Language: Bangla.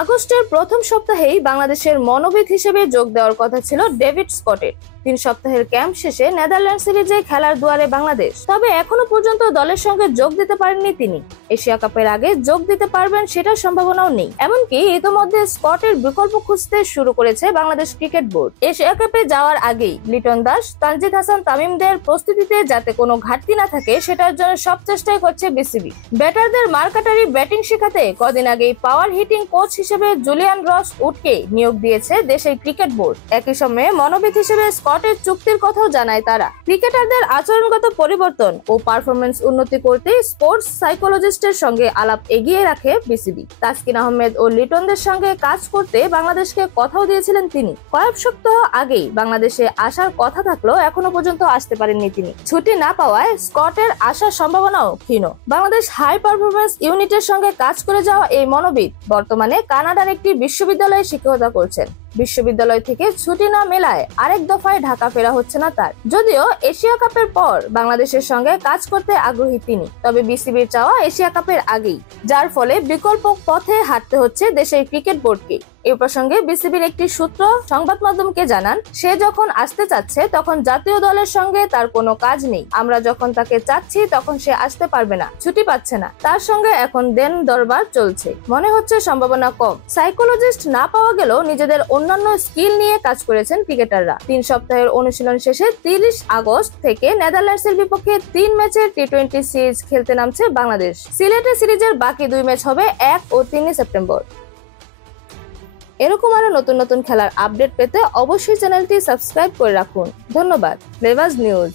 আগস্টের প্রথম সপ্তাহেই বাংলাদেশের মনোবিদ হিসেবে যোগ দেওয়ার কথা ছিল ডেভিড স্কটের। 3 সপ্তাহের ক্যাম্প শেষে নেদারল্যান্ড সিরিজে খেলার দুয়ারে বাংলাদেশ, তবে এখনো পর্যন্ত দলের সঙ্গে যোগ দিতে পারেননি তিনি। এশিয়া কাপের আগে যোগ দিতে পারবেন সেটার সম্ভাবনাও নেই। এমনকি ইতোমধ্যে স্কটের বিকল্প খুঁজতে শুরু করেছে বাংলাদেশ ক্রিকেট বোর্ড। এশিয়া কাপে যাওয়ার আগেই লিটন দাস, তানজিদ হাসান তামিমদের প্রস্তুতিতে যাতে কোনো ঘাটতি না থাকে সেটার জন্য সব চেষ্টাই করছে বিসিবি। ব্যাটারদের মারকাটারি ব্যাটিং শেখাতে কদিন আগেই পাওয়ার হিটিং কোচ হিসেবে জুলিয়ান রস উডকে নিয়োগ দিয়েছে দেশের ক্রিকেট বোর্ড। একই সময়ে মনোবিদ হিসেবে স্কটের চুক্তির কথাও জানায় তারা। ক্রিকেটারদের আচরণগত পরিবর্তন ও পারফরমেন্স উন্নতি করতে স্পোর্টস সাইকোলজিস্টের সঙ্গে আলাপ এগিয়ে রাখে বিসিবি। তাসকিন আহমেদ ও লিটনদের সঙ্গে কাজ করতে বাংলাদেশকে কথাও দিয়েছিলেন তিনি। কয়েক সপ্তাহ আগেই বাংলাদেশে আসার কথা থাকলেও এখনো পর্যন্ত আসতে পারেননি তিনি। ছুটি না পাওয়ায় স্কটের আসার সম্ভাবনাও ক্ষীণ। বাংলাদেশ হাই পারফরমেন্স ইউনিটের সঙ্গে কাজ করে যাওয়া এই মনোবিদ বর্তমানে কানাডার একটি বিশ্ববিদ্যালয়ে শিক্ষকতা করছেন। বিশ্ববিদ্যালয় থেকে ছুটি না মেলায় আরেক দফায় ঢাকা ফেরা হচ্ছে না তার। যদিও এশিয়া কাপের পর বাংলাদেশের সঙ্গে কাজ করতে আগ্রহী তিনি, তবে বিসিবির চাওয়া এশিয়া কাপের আগেই, যার ফলে বিকল্প পথে হাঁটতে হচ্ছে দেশের ক্রিকেট বোর্ডকে। এই প্রসঙ্গে বিসিবির একটি সূত্র সংবাদ মাধ্যমকে জানান, সে যখন আসতে চাচ্ছে তখন জাতীয় দলের সঙ্গে তার কোনো কাজ নেই। আমরা যখন তাকে চাচ্ছি তখন সে আসতে পারবে না, ছুটি পাচ্ছে না। তার সঙ্গে এখন দেন দরবার চলছে, মনে হচ্ছে সম্ভাবনা কম। সাইকোলজিস্ট না পাওয়া গেলেও নিজেদের অন্যান্য স্কিল নিয়ে কাজ করেছেন ক্রিকেটাররা। 3 সপ্তাহের অনুশীলন শেষে 30 আগস্ট থেকে নেদারল্যান্ডসের বিপক্ষে 3 ম্যাচের টি-20 সিরিজ খেলতে নামছে বাংলাদেশ। সিলেটে সিরিজের বাকি 2 ম্যাচ হবে 1 ও 3 সেপ্টেম্বর। এরকম আরো নতুন নতুন খেলার আপডেট পেতে অবশ্যই চ্যানেলটি সাবস্ক্রাইব করে রাখুন। ধন্যবাদ। Flavours news.